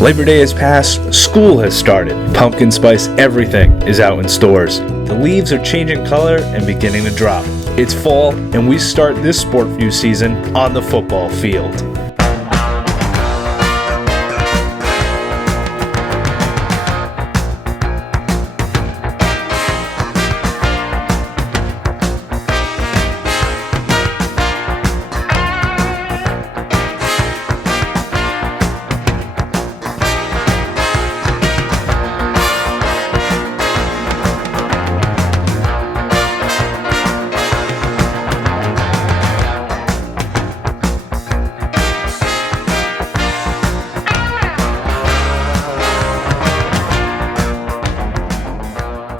Labor Day has passed, school has started, pumpkin spice everything is out in stores. The leaves are changing color and beginning to drop. It's fall, and we start this SporTView season on the football field.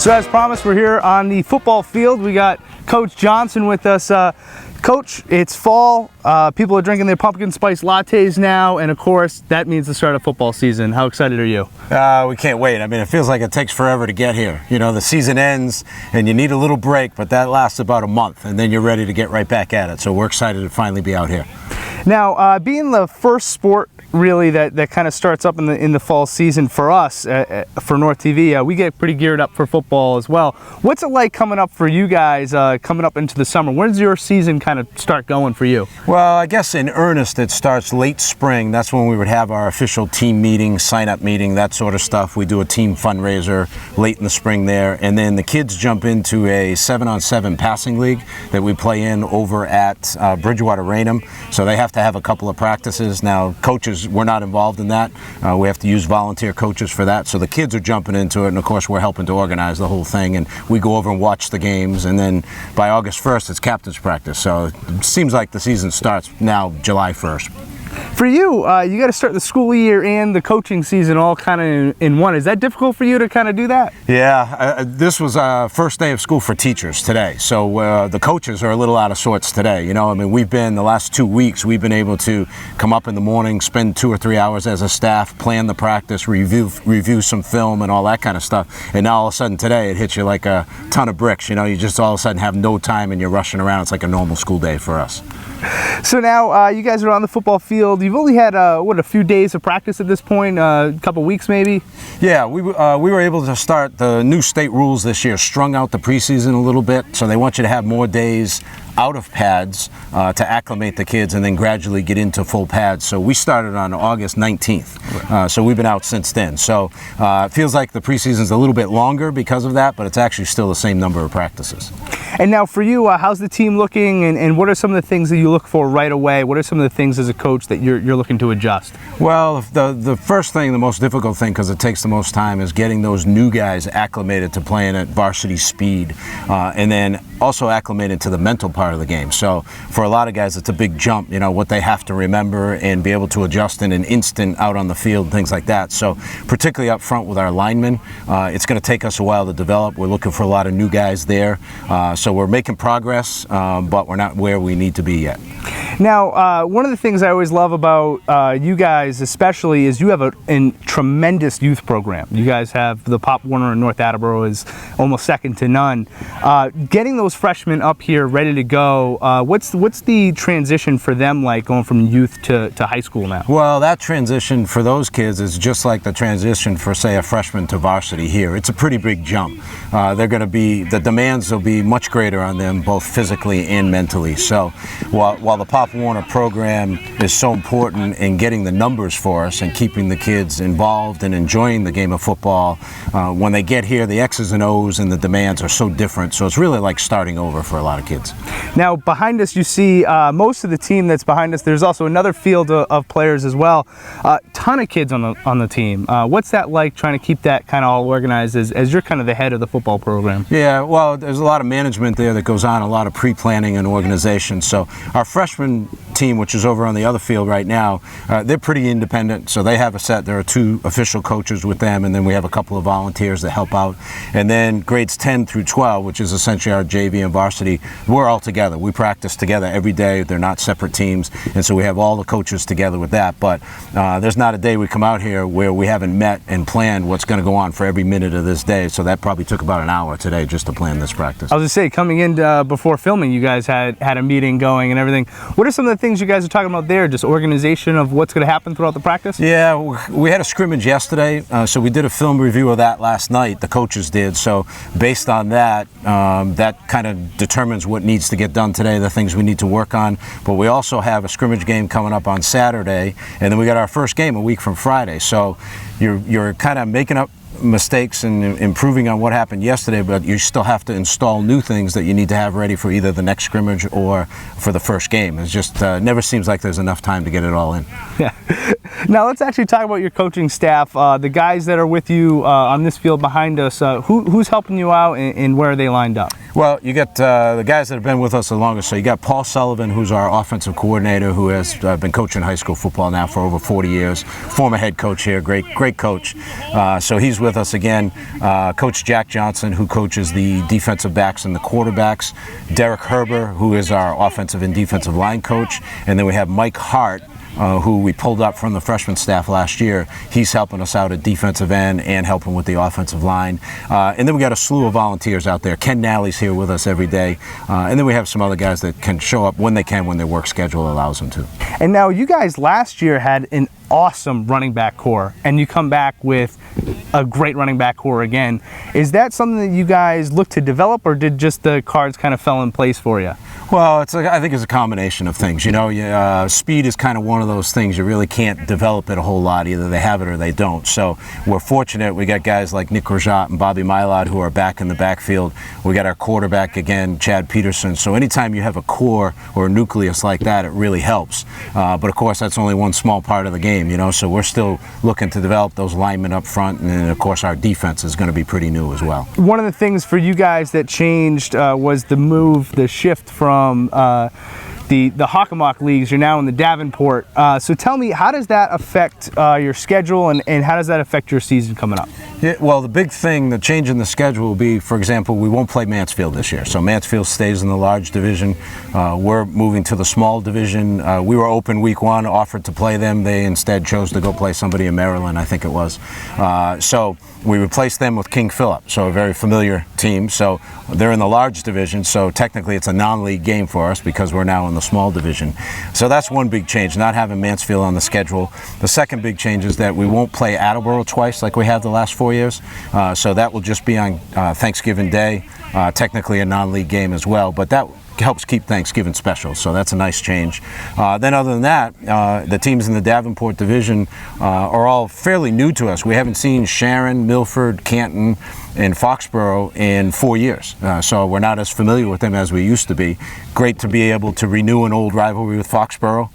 So as promised, we're here on the football field. We got Coach Johnson with us. Coach, it's fall. People are drinking their pumpkin spice lattes now, and of course, that means the start of football season. How excited are you? We can't wait. I mean, it feels like it takes forever to get here. You know, the season ends, and you need a little break, but that lasts about a month, and then you're ready to get right back at it. So we're excited to finally be out here. Now, being the first sport really that kind of starts up in the fall season for us for North TV, we get pretty geared up for football as well. What's it like coming up for you guys coming up into the summer? When's your season kind of start going for you? Well, I guess in earnest it starts late spring. That's when we would have our official team meeting, sign-up meeting, that sort of stuff. We do a team fundraiser late in the spring there, and then the kids jump into a 7-on-7 passing league that we play in over at Bridgewater Raynham. So they have to have a couple of practices. Now, coaches, we're not involved in that. We have to use volunteer coaches for that. So the kids are jumping into it, and of course we're helping to organize the whole thing, and we go over and watch the games, and then by August 1st it's captain's practice. So it seems like the season starts now July 1st. For you, you got to start the school year and the coaching season all kind of in one. Is that difficult for you to kind of do that? Yeah, this was first day of school for teachers today. So the coaches are a little out of sorts today. You know, I mean, the last 2 weeks, we've been able to come up in the morning, spend 2 or 3 hours as a staff, plan the practice, review some film and all that kind of stuff. And now all of a sudden today, it hits you like a ton of bricks. You know, you just all of a sudden have no time and you're rushing around. It's like a normal school day for us. So now you guys are on the football field. You've only had a few days of practice at this point, a couple weeks maybe? Yeah, we were able to start the new state rules this year, strung out the preseason a little bit, so they want you to have more days out of pads to acclimate the kids and then gradually get into full pads. So we started on August 19th, so we've been out since then. So it feels like the preseason's a little bit longer because of that, but it's actually still the same number of practices. And now for you, how's the team looking, and what are some of the things that you look for right away? What are some of the things as a coach that you're looking to adjust? Well, the first thing, the most difficult thing, because it takes the most time, is getting those new guys acclimated to playing at varsity speed, and then also acclimated to the mental part of the game. So for a lot of guys, it's a big jump, you know, what they have to remember and be able to adjust in an instant out on the field, things like that. So particularly up front with our linemen, it's going to take us a while to develop. We're looking for a lot of new guys there. So we're making progress, but we're not where we need to be yet. Now, one of the things I always love about you guys especially is you have a tremendous youth program. You guys have the Pop Warner in North Attleborough is almost second to none. Getting those freshmen up here ready to go, what's the transition for them like going from youth to high school now? Well, that transition for those kids is just like the transition for, say, a freshman to varsity here. It's a pretty big jump. The demands will be much greater on them, both physically and mentally. So while the Pop Warner program is so important in getting the numbers for us and keeping the kids involved and enjoying the game of football, when they get here, the X's and O's and the demands are so different. So it's really like starting over for a lot of kids. Now, behind us, you see most of the team that's behind us. There's also another field of players as well. Ton of kids on the team. What's that like, trying to keep that kind of all organized as you're kind of the head of the football program? Yeah, well, there's a lot of management there that goes on, a lot of pre-planning and organization. So our freshman team, which is over on the other field right now, they're pretty independent. So they have a set. There are 2 official coaches with them, and then we have a couple of volunteers that help out. And then grades 10 through 12, which is essentially our JV and varsity, we're all together. We practice together every day. They're not separate teams, and so we have all the coaches together with that. But there's not a day we come out here where we haven't met and planned what's going to go on for every minute of this day. So that probably took about an hour today just to plan this practice. I was going to say, say, coming in before filming, you guys had a meeting going and everything. What are some of the things you guys are talking about there? Just organization of what's going to happen throughout the practice? Yeah, we had a scrimmage yesterday, so we did a film review of that last night. The coaches did. So based on that, that kind of determines what needs to get done today, the things we need to work on. But we also have a scrimmage game coming up on Saturday, and then we got our first game a week from Friday. So you're kind of making up mistakes and improving on what happened yesterday, but you still have to install new things that you need to have ready for either the next scrimmage or for the first game. It's just never seems like there's enough time to get it all in. Yeah. Now let's actually talk about your coaching staff. The guys that are with you on this field behind us, who's helping you out and where are they lined up? Well, you got the guys that have been with us the longest. So you got Paul Sullivan, who's our offensive coordinator, who has been coaching high school football now for over 40 years. Former head coach here, great coach. So he's with us again. Coach Jack Johnson, who coaches the defensive backs and the quarterbacks. Derek Herber, who is our offensive and defensive line coach. And then we have Mike Hart, who we pulled up from the freshman staff last year. He's helping us out at defensive end and helping with the offensive line. And then we got a slew of volunteers out there. Ken Nally's here with us every day. And then we have some other guys that can show up when they can, when their work schedule allows them to. And now you guys last year had an awesome running back core, and you come back with a great running back core again. Is that something that you guys look to develop, or did just the cards kind of fell in place for you? Well, I think it's a combination of things. You know, speed is kind of one of those things you really can't develop it a whole lot. Either they have it or they don't. So we're fortunate. We got guys like Nick Rajat and Bobby Milad who are back in the backfield. We got our quarterback again, Chad Peterson. So anytime you have a core or a nucleus like that, it really helps. But of course, that's only one small part of the game. You know, so we're still looking to develop those linemen up front, and then of course our defense is going to be pretty new as well. One of the things for you guys that changed was the shift from the Hockomock leagues. You're now in the Davenport. So tell me, how does that affect your schedule, and how does that affect your season coming up? Yeah, well, the big thing, the change in the schedule will be, for example, we won't play Mansfield this year. So Mansfield stays in the large division. We're moving to the small division. We were open week one, offered to play them. They instead chose to go play somebody in Maryland, I think it was. So we replaced them with King Philip, so a very familiar team. So they're in the large division, so technically it's a non-league game for us because we're now in the small division. So that's one big change, not having Mansfield on the schedule. The second big change is that we won't play Attleborough twice like we have the last 4 years. So that will just be on Thanksgiving Day, technically a non-league game as well, but that helps keep Thanksgiving special, so that's a nice change. Then other than that, the teams in the Davenport division are all fairly new to us. We haven't seen Sharon, Milford, Canton, and Foxborough in 4 years, so we're not as familiar with them as we used to be. Great to be able to renew an old rivalry with Foxborough.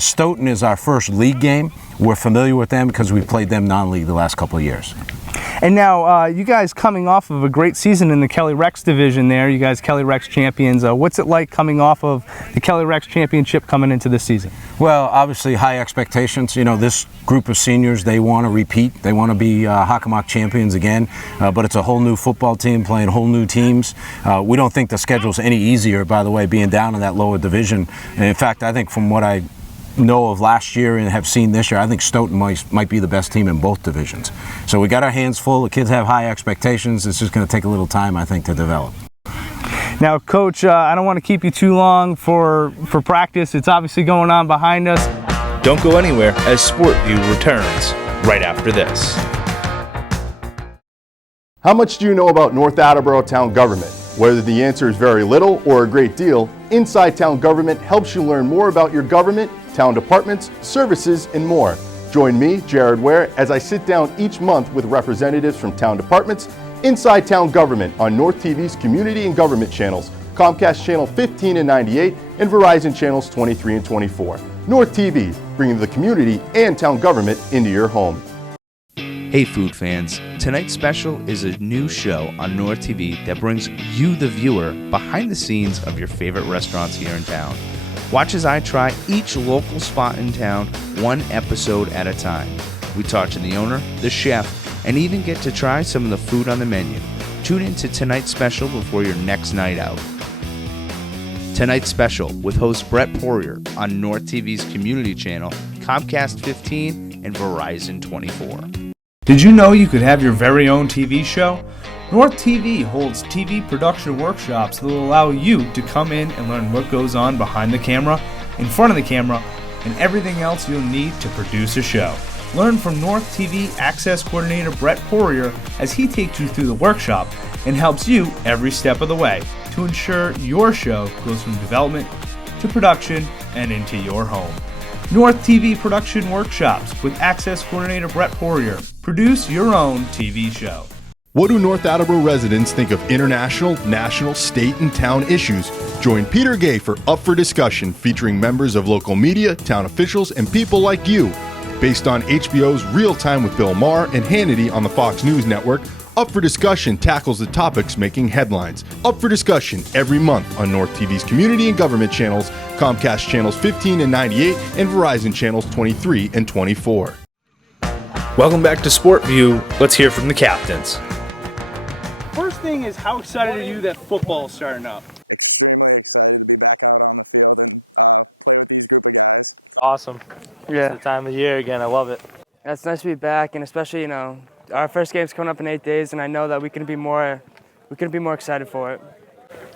Stoughton is our first league game. We're familiar with them because we played them non-league the last couple of years. And now, you guys coming off of a great season in the Kelly Rex division there, you guys Kelly Rex champions. What's it like coming off of the Kelly Rex championship coming into this season? Well, obviously high expectations. You know, this group of seniors, they want to repeat. They want to be Hockomock champions again, but it's a whole new football team playing whole new teams. We don't think the schedule's any easier, by the way, being down in that lower division. And in fact, I think from what I know of last year and have seen this year, I think Stoughton might be the best team in both divisions. So we got our hands full. The kids have high expectations. It's just going to take a little time, I think, to develop. Now, Coach, I don't want to keep you too long for practice. It's obviously going on behind us. Don't go anywhere as SporTView returns right after this. How much do you know about North Attleborough Town Government? Whether the answer is very little or a great deal, Inside Town Government helps you learn more about your government, town departments, services, and more. Join me, Jared Ware, as I sit down each month with representatives from town departments, Inside Town Government on North TV's Community and Government channels, Comcast Channel 15 and 98, and Verizon Channels 23 and 24. North TV, bringing the community and town government into your home. Hey food fans, tonight's special is a new show on North TV that brings you, the viewer, behind the scenes of your favorite restaurants here in town. Watch as I try each local spot in town, one episode at a time. We talk to the owner, the chef, and even get to try some of the food on the menu. Tune in to tonight's special before your next night out. Tonight's special with host Brett Poirier on North TV's Community Channel, Comcast 15, and Verizon 24. Did you know you could have your very own TV show? North TV holds TV production workshops that will allow you to come in and learn what goes on behind the camera, in front of the camera, and everything else you'll need to produce a show. Learn from North TV Access Coordinator Brett Poirier as he takes you through the workshop and helps you every step of the way to ensure your show goes from development to production and into your home. North TV Production Workshops with Access Coordinator Brett Poirier. Produce your own TV show. What do North Attleborough residents think of international, national, state, and town issues? Join Peter Gay for Up for Discussion, featuring members of local media, town officials, and people like you. Based on HBO's Real Time with Bill Maher and Hannity on the Fox News Network, Up for Discussion tackles the topics making headlines. Up for Discussion every month on North TV's community and government channels, Comcast channels 15 and 98, and Verizon channels 23 and 24. Welcome back to SportView. Let's hear from the captains. First thing is, how excited are you that football's starting up? Extremely excited to be back out on the field and play with these group of guys. It's awesome. Yeah, It's the time of the year again. I love it. it's nice to be back, and especially our first game's coming up in 8 days, and I know that we can be more excited for it.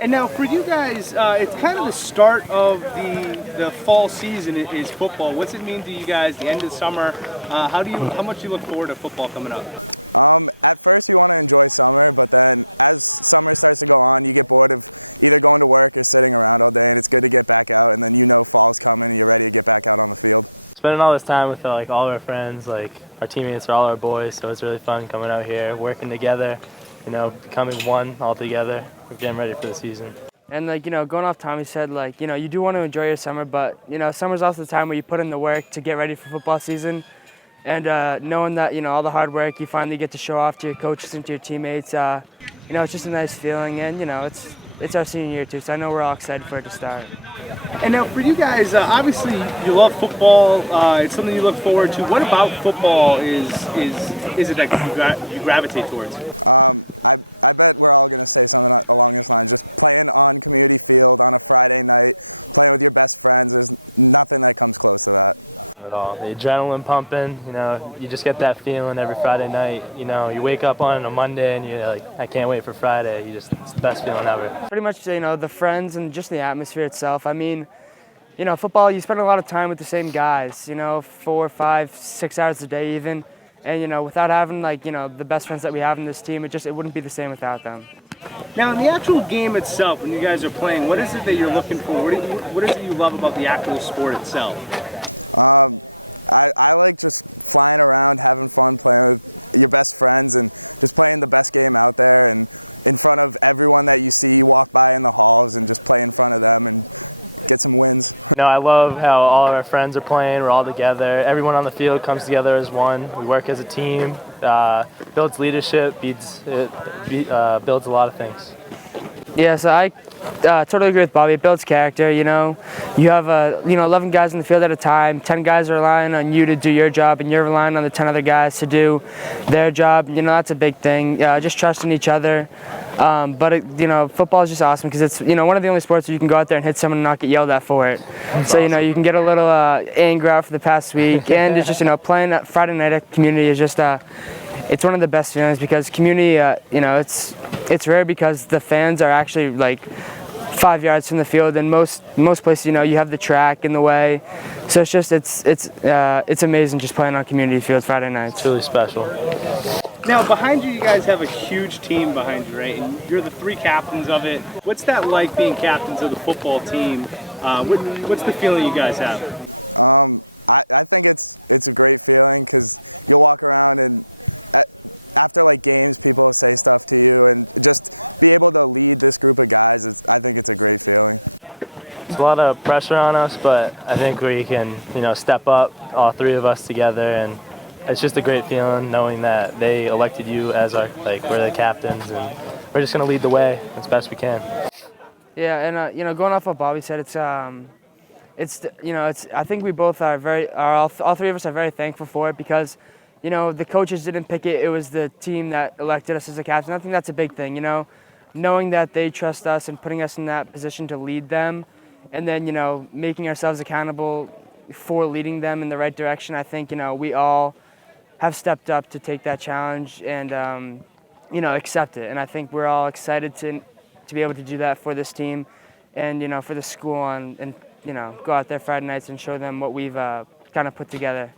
And now for you guys, it's kind of the start of the fall season is football. What's it mean to you guys? The end of the summer. How much do you look forward to football coming up? At first you want to enjoy summer, but then as summer starts to go on, you get bored of either going to work or sitting around all day, and it's good to get back out, and then fall's coming and you're ready to get back out on the field. Spending all this time with all of our friends, our teammates are all our boys, so it's really fun coming out here, working together, becoming one all together. We're getting ready for the season. And going off Tommy said, you do want to enjoy your summer, but summer's also the time where you put in the work to get ready for football season. And knowing that all the hard work you finally get to show off to your coaches and to your teammates, it's just a nice feeling. And it's our senior year too, so I know we're all excited for it to start. And now for you guys, obviously you love football. It's something you look forward to. What about football is it that you gravitate towards? I bet we're all going to say something along this line. Just playing on community field on a Friday night, playing with your best friends, there's nothing that comes close to that. At all. The adrenaline pumping, you just get that feeling every Friday night. You wake up on a Monday and you're like, I can't wait for Friday. It's the best feeling ever. Pretty much, the friends and just the atmosphere itself. I mean, football, you spend a lot of time with the same guys, 4, 5, 6 hours a day even. And, without having, the best friends that we have in this team, it wouldn't be the same without them. Now, in the actual game itself, when you guys are playing, what is it that you're looking for? What is it you love about the actual sport itself? I like just flying around, having fun, playing with your best friends, and just playing the best game out there and in front of everyone that you see walk by in the halls, and just play in front of them and get some wins. I love how all of our friends are playing. We're all together. Everyone on the field comes together as one. We work as a team. Builds leadership, builds a lot of things. Yeah, so I totally agree with Bobby. It builds character, you have 11 guys in the field at a time. 10 guys are relying on you to do your job, and you're relying on the 10 other guys to do their job. That's a big thing. Just trusting each other. But football is just awesome because it's one of the only sports where you can go out there and hit someone and not get yelled at for it. That's so awesome. You can get a little anger out for the past week, and it's just playing at Friday night at community is just it's one of the best feelings because community it's rare because the fans are actually 5 yards from the field, and most places you have the track in the way, so it's amazing just playing on community field Friday nights. It's really special. Now, behind you guys have a huge team behind you, right? And you're the 3 captains of it. What's that like being captains of the football team? What's the feeling you guys have? I think it's a great feeling because you'll walk around and after games, people will say stuff to you, and just be able to lead this group of guys, I think it's a great feeling. There's a lot of pressure on us, but I think we can, step up, all 3 of us together, and it's just a great feeling knowing that they elected you as we're the captains, and we're just going to lead the way as best we can. Yeah, and going off what Bobby said, I think we both are all 3 of us are very thankful for it because the coaches didn't pick it. It was the team that elected us as a captain. I think that's a big thing, knowing that they trust us and putting us in that position to lead them, and then, making ourselves accountable for leading them in the right direction. I think, we all have stepped up to take that challenge, and accept it. And I think we're all excited to be able to do that for this team and, for the school and go out there Friday nights and show them what we've kind of put together.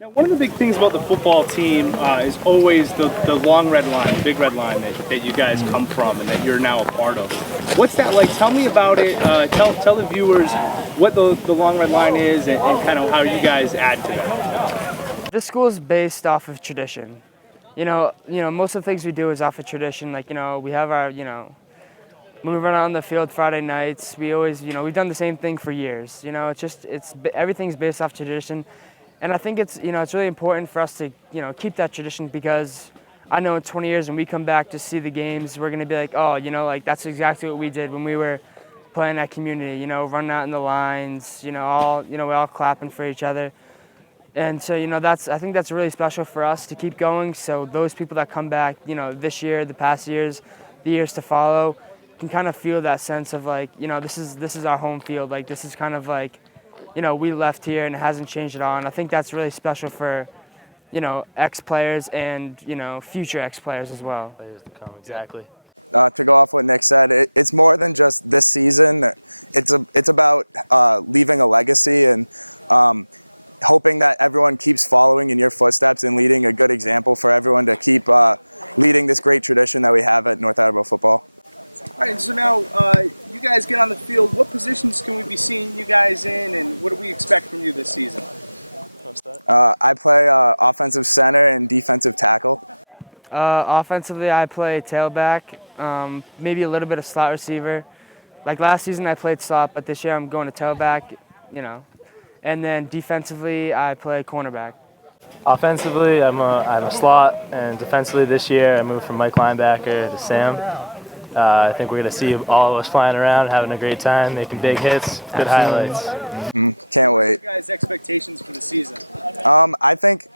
Now, one of the big things about the football team is always the long red line, the big red line that you guys come from and that you're now a part of. What's that like? Tell me about it. Tell the viewers what the long red line is and kind of how you guys add to that. This school is based off of tradition. Most of the things we do is off of tradition. Like, we have our, when we run out on the field Friday nights, we always, we've done the same thing for years. Everything's based off tradition. And I think it's really important for us to, keep that tradition, because I know in 20 years when we come back to see the games, we're going to be like, oh, that's exactly what we did when we were playing at community, running out in the lines, we're all clapping for each other. And so, I think that's really special for us to keep going. So those people that come back, this year, the past years, the years to follow, can kind of feel that sense of like, this is our home field. Like, this is kind of like, we left here and it hasn't changed at all. And I think that's really special for, ex-players and, future ex-players as well. Players to come, exactly. To go off what Nick said, it's more than just this season. It's about leaving a legacy and hoping that everyone keeps following in your footsteps and leading a good example for everyone to keep leading this great tradition that we have at North Attleborough football. All right, so now you guys get on the field. What positions can we be seeing you guys in, and what do we expect from you this season? I play offensive center and defensive tackle. Offensively, I play tailback, maybe a little bit of slot receiver. Like last season, I played slot, but this year I'm going to tailback, And then defensively, I play cornerback. Offensively, I'm a slot, and defensively this year I moved from Mike linebacker to Sam. I think we're going to see all of us flying around, having a great time, making big hits, good highlights. Can't wait. What are your guys' expectations for the season? I think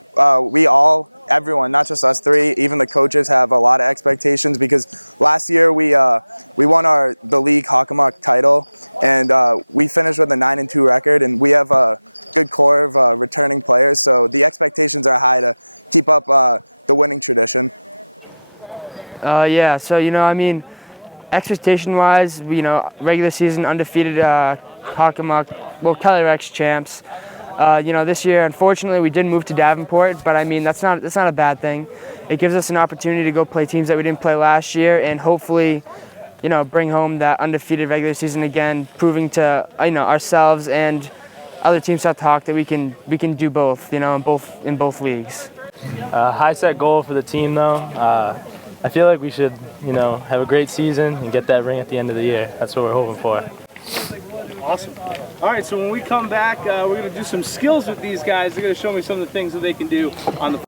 everyone, not just us three, even the coaches have a lot of expectations, because last year we won the league Hockomock title, and we finished with a 9-2 record, and we have a good core of returning players, so the expectations are high to keep up the winning tradition. Expectation-wise, regular season undefeated Hockomock, Kelly Rex champs. This year, unfortunately, we did move to Davenport, but that's not a bad thing. It gives us an opportunity to go play teams that we didn't play last year, and hopefully, bring home that undefeated regular season again, proving to ourselves and other teams at the Hawk that we can do both, in both leagues. High set goal for the team, though. I feel like we should, have a great season and get that ring at the end of the year. That's what we're hoping for. Awesome. All right, so when we come back, we're going to do some skills with these guys. They're going to show me some of the things that they can do on the.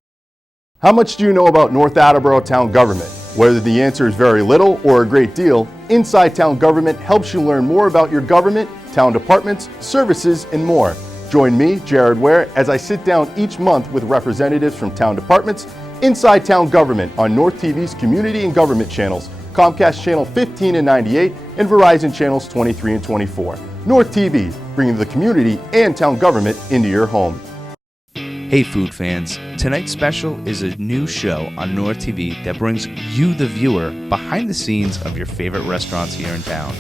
How much do you know about North Attleborough Town Government? Whether the answer is very little or a great deal, Inside Town Government helps you learn more about your government, town departments, services, and more. Join me, Jared Ware, as I sit down each month with representatives from town departments, Inside Town Government on North TV's Community and Government channels, Comcast Channel 15 and 98, and Verizon Channels 23 and 24. North TV, bringing the community and town government into your home. Hey food fans, tonight's special is a new show on North TV that brings you, the viewer, behind the scenes of your favorite restaurants here in town.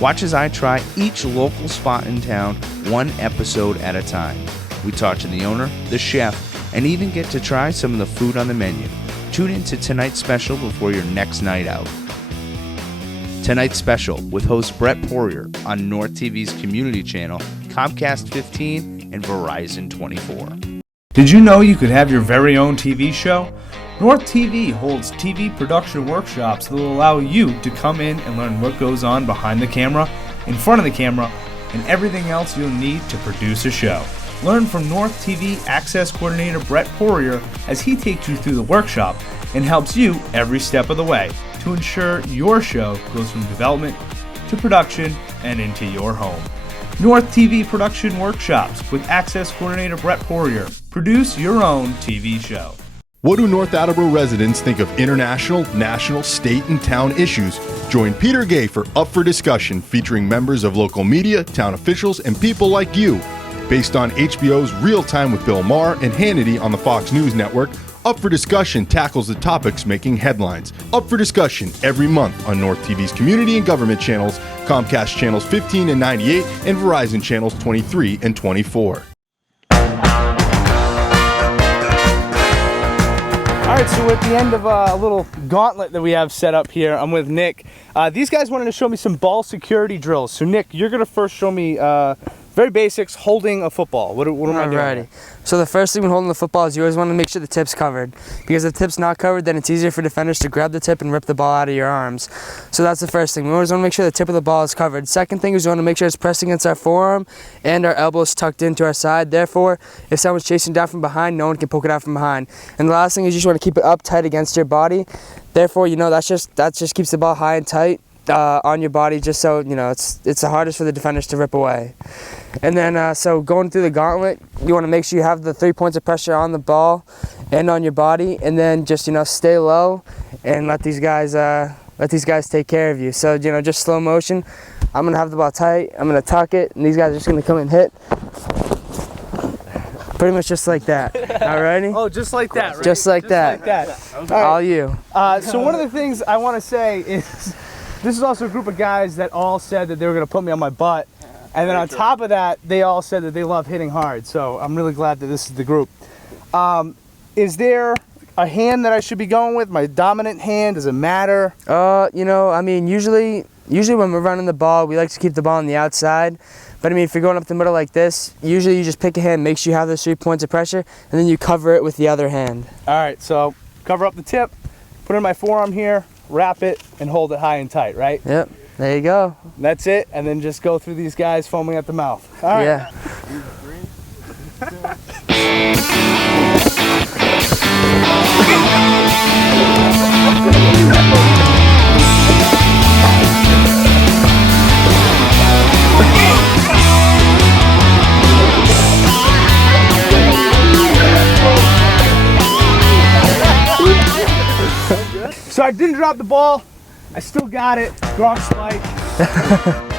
Watch as I try each local spot in town, one episode at a time. We talk to the owner, the chef, and even get to try some of the food on the menu. Tune in to tonight's special before your next night out. Tonight's special with host Brett Poirier on North TV's Community Channel, Comcast 15, and Verizon 24. Did you know you could have your very own TV show? North TV holds TV production workshops that will allow you to come in and learn what goes on behind the camera, in front of the camera, and everything else you'll need to produce a show. Learn from North TV Access Coordinator Brett Poirier as he takes you through the workshop and helps you every step of the way to ensure your show goes from development to production and into your home. North TV Production Workshops with Access Coordinator Brett Poirier. Produce your own TV show. What do North Attleborough residents think of international, national, state, and town issues? Join Peter Gay for Up for Discussion, featuring members of local media, town officials, and people like you. Based on HBO's Real Time with Bill Maher and Hannity on the Fox News Network, Up for Discussion tackles the topics making headlines. Up for Discussion every month on North TV's community and government channels, Comcast channels 15 and 98, and Verizon channels 23 and 24. All right, so at the end of a little gauntlet that we have set up here, I'm with Nick. These guys wanted to show me some ball security drills. So Nick, you're gonna first show me very basics, holding a football. What am I doing? Alrighty. So the first thing when holding the football is you always want to make sure the tip's covered. Because if the tip's not covered, then it's easier for defenders to grab the tip and rip the ball out of your arms. So that's the first thing. We always want to make sure the tip of the ball is covered. Second thing is we want to make sure it's pressed against our forearm and our elbows tucked into our side. Therefore, if someone's chasing down from behind, no one can poke it out from behind. And the last thing is you just want to keep it up tight against your body. Therefore, that just keeps the ball high and tight on your body, just so it's the hardest for the defenders to rip away. And then so going through the gauntlet, you want to make sure you have the 3 points of pressure on the ball and on your body, and then just stay low and let these guys take care of you. So just slow motion. I'm gonna have the ball tight, I'm gonna tuck it, and these guys are just gonna come and hit pretty much just like that. Alrighty? Oh, just like that, right? Just like that. Like that. Okay. All you. So one of the things I want to say is this is also a group of guys that all said that they were going to put me on my butt. And then on top of that, they all said that they love hitting hard. So I'm really glad that this is the group. Is there a hand that I should be going with? My dominant hand? Does it matter? I mean, usually when we're running the ball, we like to keep the ball on the outside. But I mean, if you're going up the middle like this, usually you just pick a hand, make sure you have those 3 points of pressure, and then you cover it with the other hand. All right, so cover up the tip, put it in my forearm here, wrap it, and hold it high and tight, right? Yep, there you go. That's it, and then just go through these guys foaming at the mouth. All right. Yeah. So I didn't drop the ball. I still got it. Gronk's like.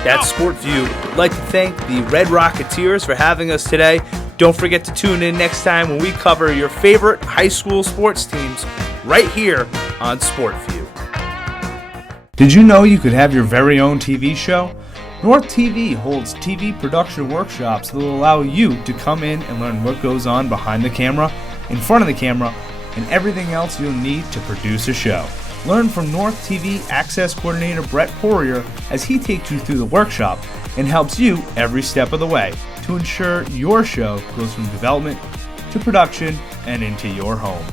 That's SportView. I'd like to thank the Red Rocketeers for having us today. Don't forget to tune in next time when we cover your favorite high school sports teams right here on SportView. Did you know you could have your very own TV show? North TV holds TV production workshops that will allow you to come in and learn what goes on behind the camera, in front of the camera, and everything else you'll need to produce a show. Learn from North TV Access Coordinator Brett Poirier as he takes you through the workshop and helps you every step of the way to ensure your show goes from development to production and into your home.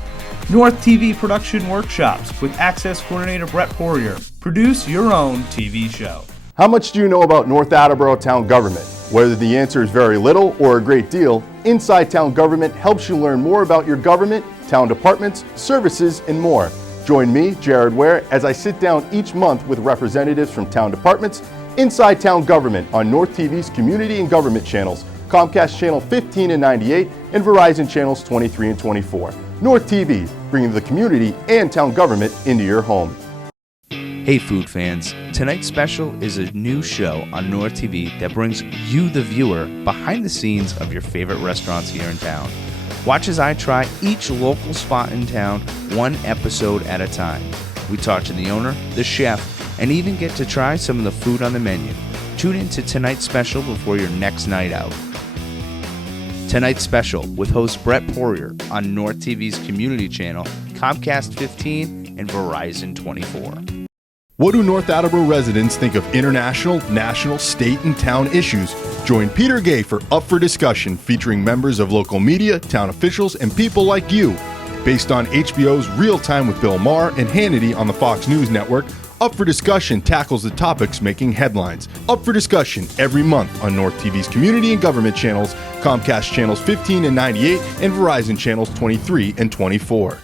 North TV Production Workshops with Access Coordinator Brett Poirier. Produce your own TV show. How much do you know about North Attleborough Town Government? Whether the answer is very little or a great deal, Inside Town Government helps you learn more about your government, town departments, services, and more. Join me, Jared Ware, as I sit down each month with representatives from town departments, Inside Town Government on North TV's community and government channels, Comcast channel 15 and 98, and Verizon channels 23 and 24. North TV, bringing the community and town government into your home. Hey food fans, tonight's special is a new show on North TV that brings you, the viewer, behind the scenes of your favorite restaurants here in town. Watch as I try each local spot in town, one episode at a time. We talk to the owner, the chef, and even get to try some of the food on the menu. Tune in to tonight's special before your next night out. Tonight's special with host Brett Poirier on North TV's community channel, Comcast 15 and Verizon 24. What do North Attleborough residents think of international, national, state, and town issues? Join Peter Gay for Up for Discussion, featuring members of local media, town officials, and people like you. Based on HBO's Real Time with Bill Maher and Hannity on the Fox News Network, Up for Discussion tackles the topics making headlines. Up for Discussion every month on North TV's community and government channels, Comcast channels 15 and 98, and Verizon channels 23 and 24.